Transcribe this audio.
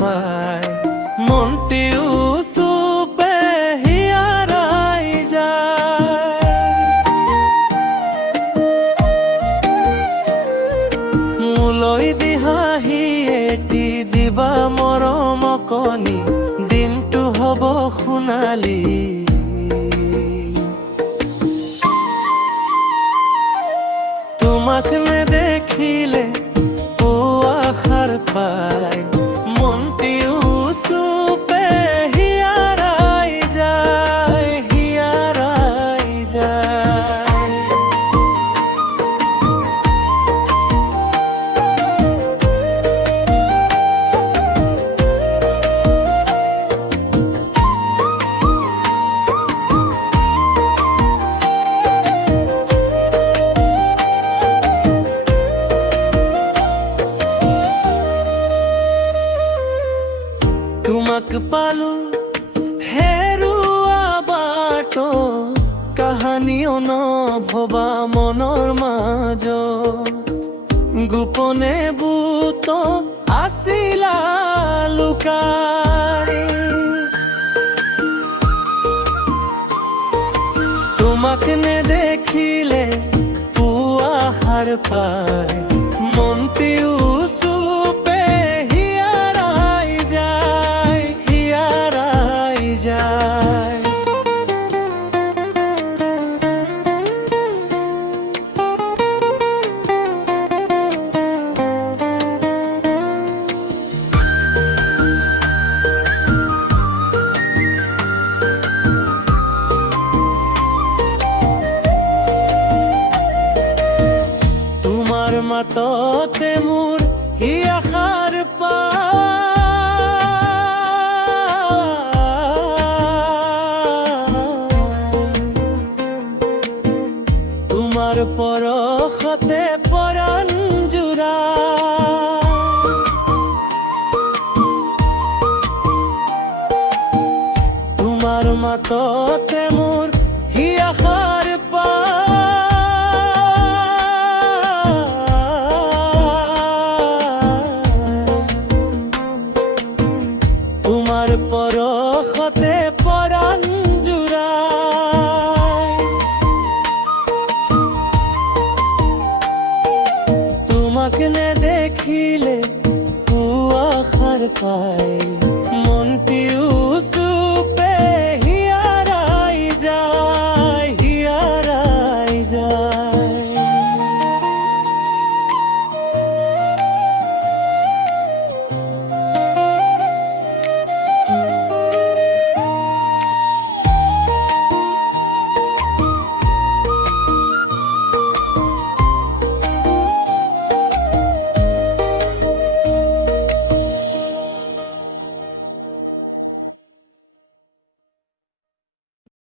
পায় মনটি উসুপে হিয়ারাই যায়। মুলৈ দিহাহি এটি দিবা মৰম কণী দিনটো হ'ব সোণালী। তোমাক নেদেখিলে পুৱা সাৰ পায় মনটি উচুপে হিয়াৰাই যায়, হিয়াৰাই যায়। তোমাক পালো হেৰুৱা বাটো কাহানিও নভবা মনৰ মাজ গোপনে বুত আছিলা লুকাই। তোমাক নেদেখিলে পুৱা সাৰ পায় মনটি উচুপে হিয়াৰাই যায়, হিয়াৰাই যায়। তোমাৰ মাততে মোৰ হিয়াখাৰ তোমাৰ পৰশতে পৰাণ জোৰা। তোমাৰ মাততে মোৰ হিয়াখাৰ তোমাৰ পৰশতে পৰাণ জোৰাই। তোমাক নেদেখিলে পুৱা সাৰ পায়